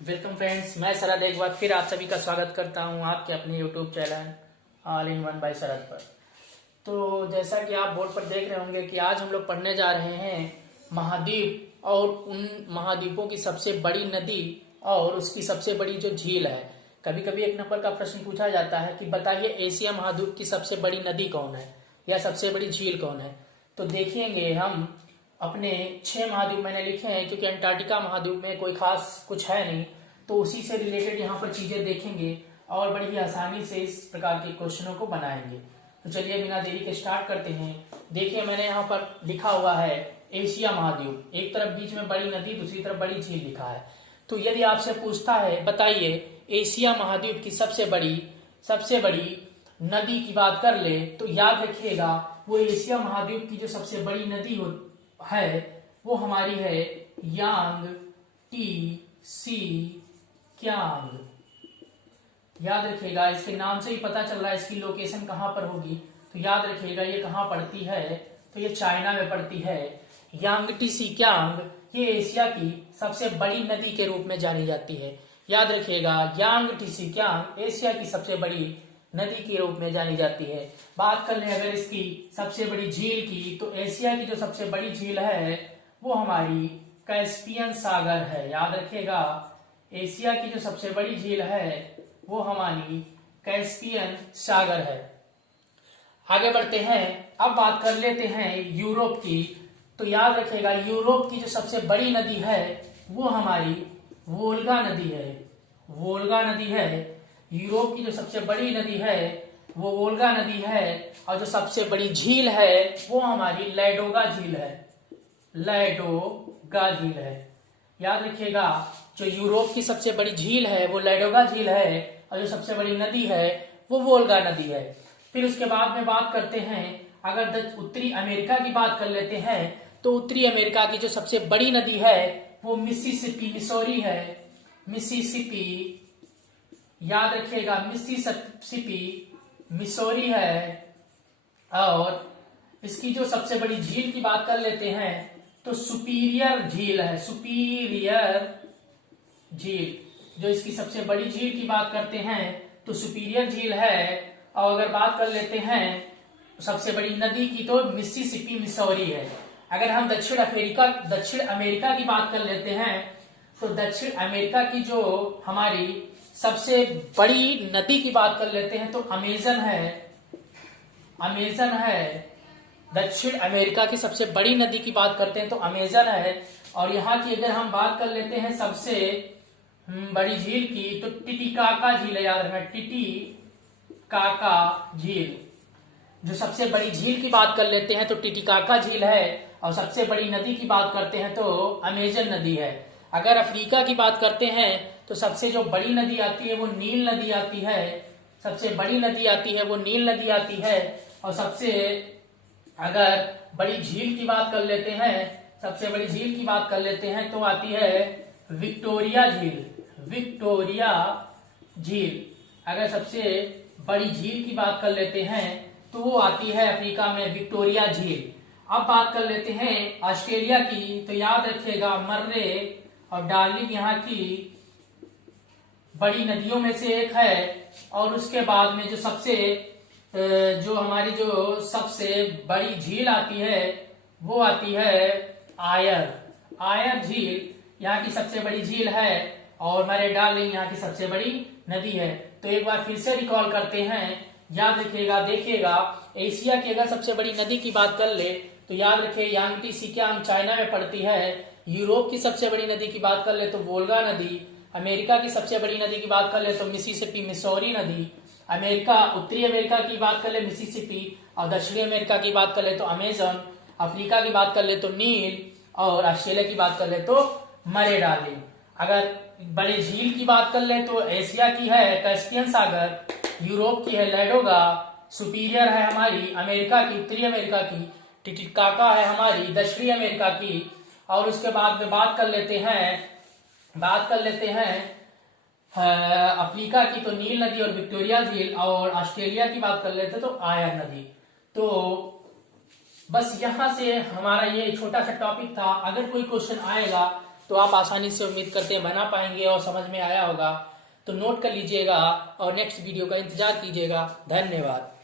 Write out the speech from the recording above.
Welcome friends, मैं शरद एक बार फिर आप सभी का स्वागत करता हूं आपके अपने YouTube channel all in one by Sharad पर। तो जैसा कि आप बोर्ड पर देख रहे होंगे कि आज हम लोग पढ़ने जा रहे हैं महाद्वीप और उन महाद्वीपों की सबसे बड़ी नदी और उसकी सबसे बड़ी जो झील है। कभी कभी एक नंबर का प्रश्न पूछा जाता है कि बताइए एशिया महाद्वीप की सबसे बड़ी नदी कौन है या सबसे बड़ी झील कौन है। तो देखेंगे हम अपने 6 महाद्वीप मैंने लिखे हैं क्योंकि अंटार्कटिका महाद्वीप में कोई खास कुछ है नहीं, तो उसी से रिलेटेड यहाँ पर चीजें देखेंगे और बड़ी ही आसानी से इस प्रकार के क्वेश्चनों को बनाएंगे। तो चलिए बिना देरी के स्टार्ट करते हैं। देखिए मैंने यहाँ पर लिखा हुआ है एशिया महाद्वीप, एक तरफ बीच में बड़ी नदी दूसरी तरफ बड़ी झील लिखा है। तो यदि आपसे पूछता है बताइए एशिया महाद्वीप की सबसे बड़ी नदी की बात कर ले, तो याद रखिएगा वो एशिया महाद्वीप की जो सबसे बड़ी नदी है वो हमारी है यांग टी सी क्यांग। याद रखिएगा, इसके नाम से ही पता चल रहा है इसकी लोकेशन कहां पर होगी। तो याद रखिएगा ये कहां पड़ती है, तो ये चाइना में पड़ती है। यांग सी क्यांग ये एशिया की सबसे बड़ी नदी के रूप में जानी जाती है। याद रखिएगा यांग सी क्यांग एशिया की सबसे बड़ी नदी के रूप में जानी जाती है। बात कर ले अगर इसकी सबसे बड़ी झील की, तो एशिया की जो सबसे बड़ी झील है वो हमारी कैस्पियन सागर है। याद रखिएगा एशिया की जो सबसे बड़ी झील है वो हमारी कैस्पियन सागर है। आगे बढ़ते हैं, अब बात कर लेते हैं यूरोप की। तो याद रखिएगा यूरोप की जो सबसे बड़ी नदी है वो हमारी वोल्गा नदी है। वोल्गा नदी है। यूरोप की जो सबसे बड़ी नदी है वो वोल्गा नदी है और जो सबसे बड़ी झील है वो हमारी लैडोगा झील है। लैडोगा झील है। याद रखिएगा जो यूरोप की सबसे बड़ी झील है वो लैडोगा झील है और जो सबसे बड़ी नदी है वो वोल्गा नदी है। फिर उसके बाद में बात करते हैं, अगर उत्तरी अमेरिका की बात कर लेते हैं तो उत्तरी अमेरिका की जो सबसे बड़ी नदी है वो मिसिसिपी मिसौरी है। मिसिसिपी, याद रखिएगा मिसिसिपी मिसौरी है। और इसकी जो सबसे बड़ी झील की बात कर लेते हैं तो सुपीरियर झील है। सुपीरियर झील, जो इसकी सबसे बड़ी झील की बात करते हैं तो सुपीरियर झील है। और अगर बात कर लेते हैं सबसे बड़ी नदी की तो मिसिसिपी मिसौरी है। अगर हम दक्षिण अमेरिका की बात कर लेते हैं तो दक्षिण अमेरिका की जो हमारी सबसे बड़ी नदी की बात कर लेते हैं तो अमेजन है। अमेजन है। दक्षिण अमेरिका की सबसे बड़ी नदी की बात करते हैं तो अमेजन है। और यहाँ की अगर हम बात कर लेते हैं सबसे बड़ी झील की तो टिटिकाका झील है। याद रखना टिटिकाका झील। जो सबसे बड़ी झील की बात कर लेते हैं तो टिटिकाका झील है और सबसे बड़ी नदी की बात करते हैं तो अमेजन नदी है। अगर अफ्रीका की बात करते हैं तो सबसे जो बड़ी नदी आती है वो नील नदी आती है। सबसे बड़ी नदी आती है वो नील नदी आती है। और सबसे अगर बड़ी झील की बात कर लेते हैं, सबसे बड़ी झील की बात कर लेते हैं तो आती है विक्टोरिया झील। विक्टोरिया झील। अगर सबसे बड़ी झील की बात कर लेते हैं तो वो आती है अफ्रीका में विक्टोरिया झील। अब बात कर लेते हैं ऑस्ट्रेलिया की, तो याद रखिएगा मर्रे और डार्लिंग यहाँ की बड़ी नदियों में से एक है। और उसके बाद में जो हमारी जो सबसे बड़ी झील आती है वो आती है आयर झील। यहाँ की सबसे बड़ी झील है और मरे डार्लिंग यहाँ की सबसे बड़ी नदी है। तो एक बार फिर से रिकॉल करते हैं, याद रखिएगा। देखिएगा एशिया की अगर सबसे बड़ी नदी की बात कर ले तो याद रखिए यांग सी क्यांग चाइना में पड़ती है। यूरोप की सबसे बड़ी नदी की बात कर ले तो वोल्गा नदी। अमेरिका की सबसे बड़ी नदी की बात कर ले तो मिसिसिपी मिसौरी नदी। उत्तरी अमेरिका की बात कर ले मिसिसिपी और दक्षिणी अमेरिका की बात कर ले तो अमेजन। अफ्रीका की बात कर ले तो नील और ऑस्ट्रेलिया की बात कर ले तो मरे डार्लिंग। अगर बड़ी झील की बात कर ले तो एशिया की है कैस्पियन सागर, यूरोप की है लैडोगा, सुपीरियर है हमारी अमेरिका की उत्तरी अमेरिका की, टिटिकाका है हमारी दक्षिणी अमेरिका की। और उसके बाद में बात कर लेते हैं अफ्रीका की तो नील नदी और विक्टोरिया झील। और ऑस्ट्रेलिया की बात कर लेते तो आयर नदी। तो बस यहां से हमारा ये छोटा सा टॉपिक था। अगर कोई क्वेश्चन आएगा तो आप आसानी से उम्मीद करते हैं बना पाएंगे और समझ में आया होगा। तो नोट कर लीजिएगा और नेक्स्ट वीडियो का इंतजार कीजिएगा। धन्यवाद।